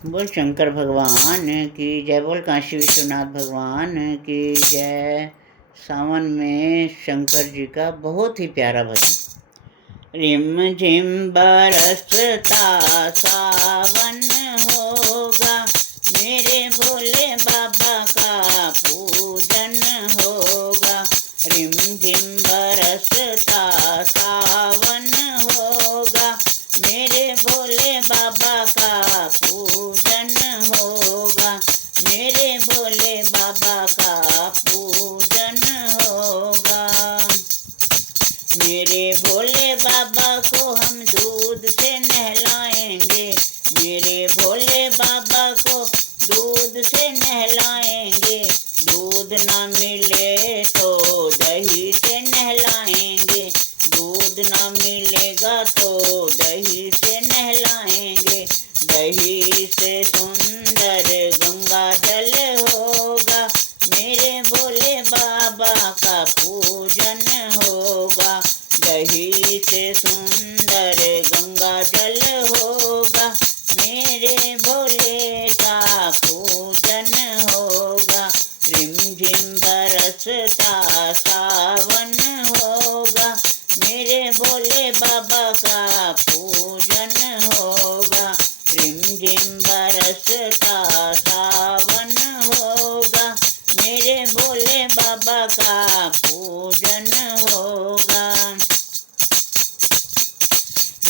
बोल शंकर भगवान की जय, बोल काशी विश्वनाथ भगवान की जय। सावन में शंकर जी का बहुत ही प्यारा भजन। रिम झिम बरसता सावन होगा, मेरे भोले बाबा का पूजन होगा। रिम झिम बरसता सावन होगा, मेरे भोले बाबा का पूजन होगा। मेरे भोले बाबा का पूजन होगा। मेरे भोले बाबा को हम दूध से नहलाएंगे, मेरे भोले बाबा को दूध से नहलाएंगे। दूध ना मिले तो दही से नहलाएंगे, दूध ना मिलेगा तो दही से नहलाएंगे। दही से सुंदर गंगा जल होगा, मेरे भोले बाबा का पूजन होगा। दही से सुंदर गंगा जल होगा, मेरे भोले का पूजन होगा। रिमझिम बरसता सावन होगा, मेरे भोले बाबा का पूजन होगा। रिमझिम बरसता सावन होगा, मेरे भोले बाबा का पूजन होगा।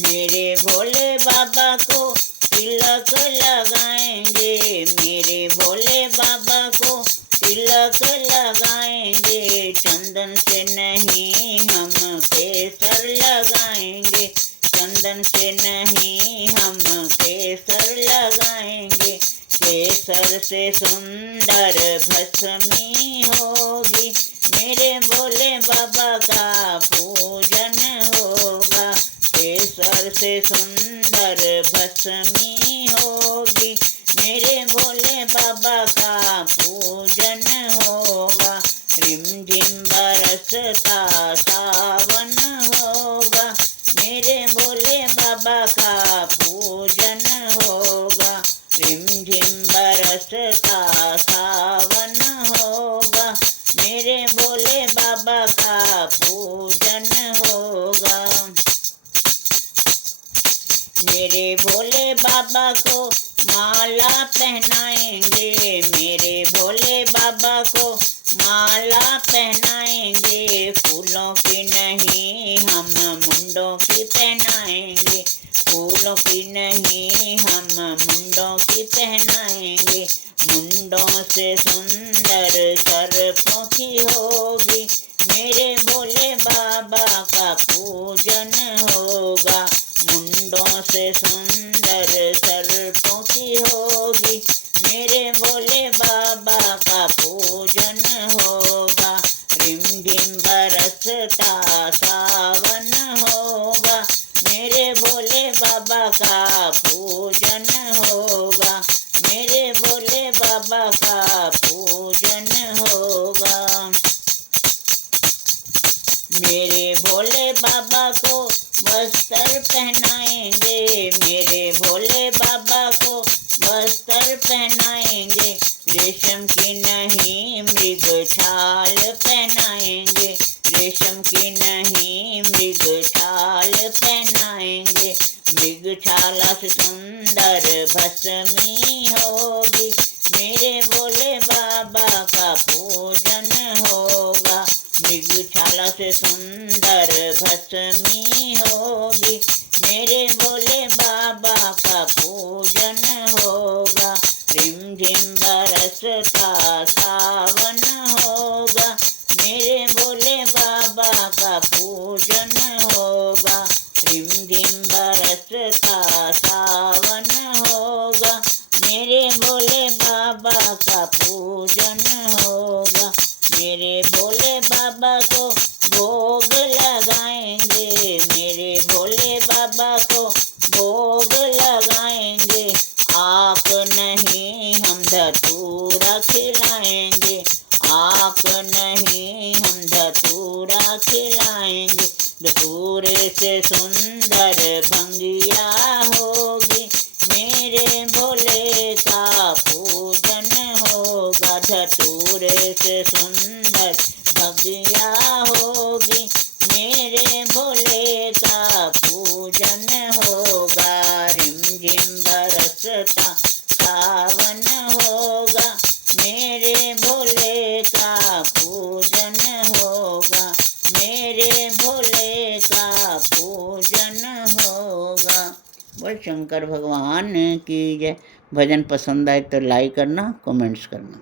मेरे भोले बाबा को तिलक लगाएंगे, मेरे भोले बाबा को तिलक लगाएंगे। चंदन से नहीं हम केसर लगाएंगे, चंदन से नहीं हम केसर लगाएंगे। केसर से सुंदर भस्मी होगी, मेरे भोले बाबा का पूजन होगा। केसर से सुंदर भस्मी होगी, मेरे भोले बाबा का पूजन होगा। रिमझिम बरसता सावन होगा, मेरे भोले बाबा का पूजन होगा। रिमझिम बरसता सावन होगा, मेरे भोले बाबा का पूजन होगा। मेरे भोले बाबा को माला पहनाएंगे, मेरे भोले बाबा को माला पहनाएंगे। फूलों की नहीं हम मुंडों की पहनाएंगे, फूलों की नहीं हम मुंडों की पहनाएंगे। मुंडों से सुंदर सर्पों की होगी, मेरे भोले बाबा का पूजन होगा। मुंडों से सुंदर सर्पों की होगी, मेरे भोले बाबा का पूजन होगा। रिमझिम बरसता सावन होगा, मेरे भोले बाबा का पूजन होगा। मेरे भोले बाबा का पूजन होगा। मेरे भोले बाबा को वस्त्र पहनाएंगे, मेरे भोले बाबा को वस्त्र पहनाएंगे। रेशम की नहीं मृग छाल पहनाएंगे, रेशम की नहीं मृग छाल पहनाएंगे। मृग छाला से सुंदर भस्मी होगी, मेरे भोले बाबा का पूजन होगा। मृगशाला से सुंदर भस्मी होगी, मेरे भोले बाबा का पूजन होगा। रिमझिम बरसता सावन होगा, मेरे भोले बाबा का पूजन होगा। रिमझिम बरसता सावन होगा, मेरे भोले बाबा का पूजन होगा। मेरे भोले बाबा को भोग लगाएंगे, मेरे भोले बाबा को भोग लगाएंगे। आँख नहीं हम धतूरा खिलाएंगे, आँख नहीं हम धतूरा खिलाएंगे। धतूरे से सुंदर भंगिया होगी, मेरे भोले पूजन होगा। बोल शंकर भगवान की जय। भजन पसंद आए तो लाइक करना, कमेंट्स करना।